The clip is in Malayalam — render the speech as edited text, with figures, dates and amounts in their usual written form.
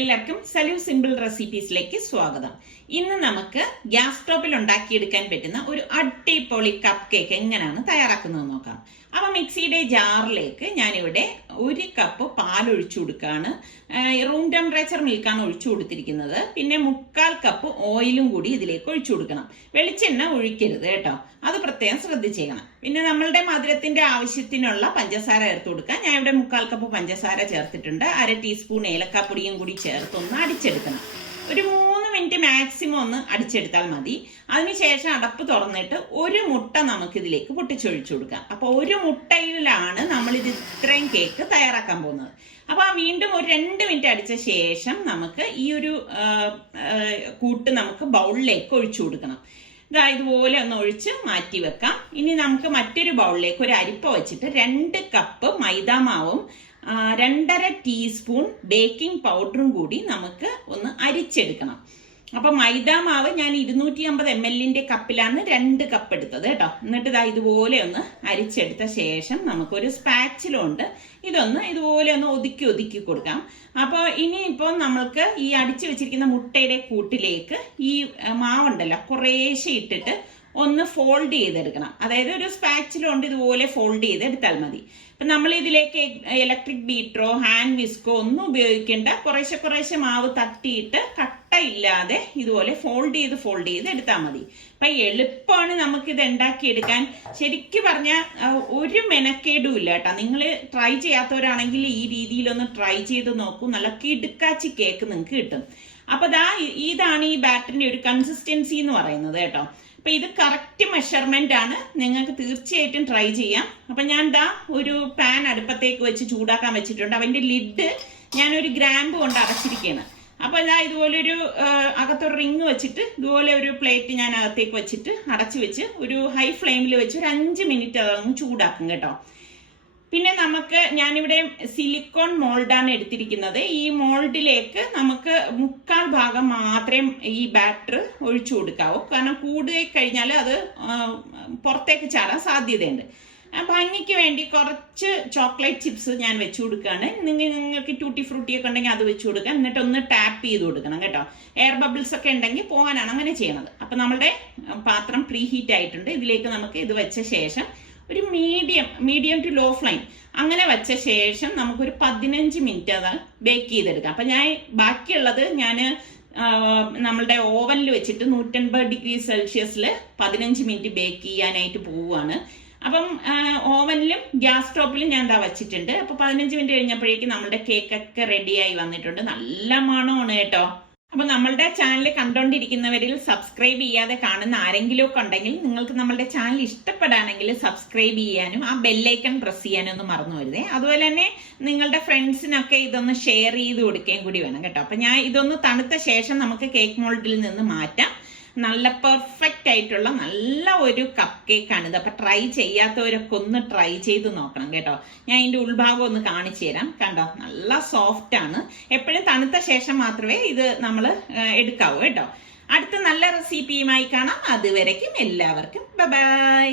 എല്ലാവർക്കും സലു സിമ്പിൾ റെസിപ്പീസിലേക്ക് സ്വാഗതം. ഇന്ന് നമുക്ക് ഗ്യാസ് സ്റ്റോപ്പിൽ ഉണ്ടാക്കിയെടുക്കാൻ പറ്റുന്ന ഒരു അടിപൊളി കപ്പ് കേക്ക് എങ്ങനെയാണ് തയ്യാറാക്കുന്നത് നോക്കാം. അപ്പൊ മിക്സിയുടെ ജാറിലേക്ക് ഞാനിവിടെ 1 കപ്പ് പാൽ ഒഴിച്ചു കൊടുക്കുകയാണ്. റൂം ടെമ്പറേച്ചർ മിൽക്കാണ് ഒഴിച്ചു കൊടുത്തിരിക്കുന്നത്. പിന്നെ 1/4 കപ്പ് ഓയിലും കൂടി ഇതിലേക്ക് ഒഴിച്ചു കൊടുക്കണം. വെളിച്ചെണ്ണ ഒഴിക്കരുത് കേട്ടോ, അത് പ്രത്യേകം ശ്രദ്ധിച്ചേക്കണം. പിന്നെ നമ്മളുടെ മധുരത്തിന്റെ ആവശ്യത്തിനുള്ള പഞ്ചസാര ചേർത്ത് കൊടുക്കുക. ഞാൻ ഇവിടെ 1/4 കപ്പ് പഞ്ചസാര ചേർത്തിട്ടുണ്ട്. 1/2 ടീസ്പൂൺ ഏലക്കാപ്പൊടിയും കൂടി ചേർത്ത് ഒന്ന് അടിച്ചെടുക്കണം. ഒരു 3 മിനിറ്റ് മാക്സിമം ഒന്ന് അടിച്ചെടുത്താൽ മതി. അതിനുശേഷം അടപ്പ് തുറന്നിട്ട് 1 മുട്ട നമുക്ക് ഇതിലേക്ക് പൊട്ടിച്ചൊഴിച്ചു കൊടുക്കാം. അപ്പൊ 1 മുട്ടയിലാണ് നമ്മൾ ഇത് ഇത്രയും കേക്ക് തയ്യാറാക്കാൻ പോകുന്നത്. അപ്പൊ വീണ്ടും ഒരു 2 മിനിറ്റ് അടിച്ച ശേഷം നമുക്ക് ഈ ഒരു കൂട്ട് നമുക്ക് ബൗളിലേക്ക് ഒഴിച്ചു കൊടുക്കണം. ഇതുപോലെ ഒന്ന് ഒഴിച്ച് മാറ്റി വെക്കാം. ഇനി നമുക്ക് മറ്റൊരു ബൗളിലേക്ക് ഒരു അരിപ്പ വെച്ചിട്ട് 2 കപ്പ് മൈദാമാവും 2.5 ടീസ്പൂൺ ബേക്കിംഗ് പൗഡറും കൂടി നമുക്ക് ഒന്ന് അരിച്ചെടുക്കണം. അപ്പൊ മൈദാമാവ് ഞാൻ 250 ml കപ്പിലാണ് 2 കപ്പ് എടുത്തത് കേട്ടോ. എന്നിട്ട് ഇതുപോലെ ഒന്ന് അരിച്ചെടുത്ത ശേഷം നമുക്കൊരു സ്പാച്ചിലുണ്ട് ഇതൊന്ന് ഇതുപോലെ ഒന്ന് ഒതുക്കി കൊടുക്കാം. അപ്പോൾ ഇനിയിപ്പോൾ നമ്മൾക്ക് ഈ അടിച്ചു വെച്ചിരിക്കുന്ന മുട്ടയുടെ കൂട്ടിലേക്ക് ഈ മാവുണ്ടല്ലോ കുറേശ്ശെ ഇട്ടിട്ട് ഒന്ന് ഫോൾഡ് ചെയ്തെടുക്കണം. അതായത് ഒരു സ്പാച്ചിലുണ്ട് ഇതുപോലെ ഫോൾഡ് ചെയ്തെടുത്താൽ മതി. ഇപ്പൊ നമ്മൾ ഇതിലേക്ക് ഇലക്ട്രിക് ബീറ്ററോ ഹാൻഡ് വിസ്കോ ഒന്നും ഉപയോഗിക്കേണ്ട. കുറേശ്ശെ മാവ് തട്ടിയിട്ട് കട്ടയില്ലാതെ ഇതുപോലെ ഫോൾഡ് ചെയ്ത് എടുത്താൽ മതി. അപ്പൊ എളുപ്പമാണ് നമുക്കിത് ഉണ്ടാക്കിയെടുക്കാൻ. ശരിക്കും പറഞ്ഞാൽ ഒരു മെനക്കേടും ഇല്ല കേട്ടോ. നിങ്ങൾ ട്രൈ ചെയ്യാത്തവരാണെങ്കിൽ ഈ രീതിയിലൊന്ന് ട്രൈ ചെയ്ത് നോക്കൂ. നല്ല കിടുക്കാച്ചി കേക്ക് നിങ്ങൾക്ക് കിട്ടും. അപ്പൊ ഇതാണ് ഈ ബാറ്ററിന്റെ ഒരു കൺസിസ്റ്റൻസി എന്ന് പറയുന്നത് കേട്ടോ. അപ്പൊ ഇത് കറക്റ്റ് മെഷർമെന്റ് ആണ്. നിങ്ങൾക്ക് തീർച്ചയായിട്ടും ട്രൈ ചെയ്യാം. അപ്പൊ ഞാൻ ഒരു പാൻ അടുപ്പത്തേക്ക് വെച്ച് ചൂടാക്കാൻ വെച്ചിട്ടുണ്ട്. അതിന്റെ ലിഡ് ഞാനൊരു ഗ്രാമ്പ് കൊണ്ട് അടച്ചിരിക്കുകയാണ്. അപ്പൊ ഇതുപോലൊരു അകത്തൊരു റിങ് വെച്ചിട്ട് ഇതുപോലെ ഒരു പ്ലേറ്റ് ഞാൻ അകത്തേക്ക് വെച്ചിട്ട് അടച്ചു വെച്ച് ഒരു ഹൈ ഫ്ലെയിമിൽ വെച്ച് ഒരു 5 മിനിറ്റ് അതങ്ങ് ചൂടാക്കും കേട്ടോ. പിന്നെ ഞാനിവിടെ സിലിക്കോൺ മോൾഡാണ് എടുത്തിരിക്കുന്നത്. ഈ മോൾഡിലേക്ക് നമുക്ക് 1/4 ഭാഗം മാത്രമേ ഈ ബാറ്റർ ഒഴിച്ചു കൊടുക്കാവൂ. കാരണം കൂടുതൽ കഴിഞ്ഞാൽ അത് പുറത്തേക്ക് ചാടാൻ സാധ്യതയുണ്ട്. ഭംഗിക്ക് വേണ്ടി കുറച്ച് ചോക്ലേറ്റ് ചിപ്സ് ഞാൻ വെച്ചു കൊടുക്കുകയാണ്. നിങ്ങൾക്ക് ടൂട്ടി ഫ്രൂട്ടി ഒക്കെ ഉണ്ടെങ്കിൽ അത് വെച്ചു കൊടുക്കാം. എന്നിട്ട് ഒന്ന് ടാപ്പ് ചെയ്ത് കൊടുക്കണം കേട്ടോ. എയർ ബബിൾസ് ഒക്കെ ഉണ്ടെങ്കിൽ പോകാനാണ് അങ്ങനെ ചെയ്യണത്. അപ്പൊ നമ്മുടെ പാത്രം പ്രീ ഹീറ്റ് ആയിട്ടുണ്ട്. ഇതിലേക്ക് നമുക്ക് ഇത് വെച്ച ശേഷം ഒരു മീഡിയം ടു ലോ ഫ്ലെയിം അങ്ങനെ വെച്ച ശേഷം നമുക്കൊരു 15 മിനിറ്റ് അത് ബേക്ക് ചെയ്തെടുക്കാം. അപ്പൊ ഞാൻ ബാക്കിയുള്ളത് നമ്മളുടെ ഓവനിൽ വെച്ചിട്ട് 180 ഡിഗ്രി സെൽഷ്യസിൽ 15 മിനിറ്റ് ബേക്ക് ചെയ്യാനായിട്ട് പോവുകയാണ്. അപ്പം ഓവനിലും ഗ്യാസ് സ്റ്റോപ്പിലും ഞാൻ വെച്ചിട്ടുണ്ട്. അപ്പൊ 15 മിനിറ്റ് കഴിഞ്ഞപ്പോഴേക്കും നമ്മുടെ കേക്കൊക്കെ റെഡിയായി വന്നിട്ടുണ്ട്. നല്ല മണമാണ് കേട്ടോ. അപ്പൊ നമ്മളുടെ ചാനൽ കണ്ടോണ്ടിരിക്കുന്നവരിൽ സബ്സ്ക്രൈബ് ചെയ്യാതെ കാണുന്ന ആരെങ്കിലും ഒക്കെ ഉണ്ടെങ്കിൽ നിങ്ങൾക്ക് നമ്മളുടെ ചാനൽ ഇഷ്ടപ്പെടാണെങ്കിൽ സബ്സ്ക്രൈബ് ചെയ്യാനും ആ ബെല്ലൈക്കൺ പ്രസ് ചെയ്യാനും ഒന്നും മറന്നു വരുതേ. അതുപോലെ തന്നെ നിങ്ങളുടെ ഫ്രണ്ട്സിനൊക്കെ ഇതൊന്ന് ഷെയർ ചെയ്ത് കൊടുക്കുകയും കൂടി വേണം കേട്ടോ. അപ്പൊ ഞാൻ ഇതൊന്ന് തണുത്ത ശേഷം നമുക്ക് കേക്ക് മോൾഡിൽ നിന്ന് മാറ്റാം. നല്ല പെർഫെക്റ്റ് ആയിട്ടുള്ള നല്ല ഒരു കപ്പ് കേക്കാണിത്. അപ്പൊ ട്രൈ ചെയ്യാത്തവരൊക്കെ ഒന്ന് ട്രൈ ചെയ്ത് നോക്കണം കേട്ടോ. ഞാൻ ഇതിന്റെ ഉൾഭാഗം ഒന്ന് കാണിച്ചു തരാം. കണ്ടോ, നല്ല സോഫ്റ്റ് ആണ്. എപ്പോഴും തണുത്ത ശേഷം മാത്രമേ ഇത് നമ്മൾ എടുക്കാവൂ കേട്ടോ. അടുത്ത നല്ല റെസിപ്പിയുമായി കാണാം. അതുവരയ്ക്കും എല്ലാവർക്കും ബൈ.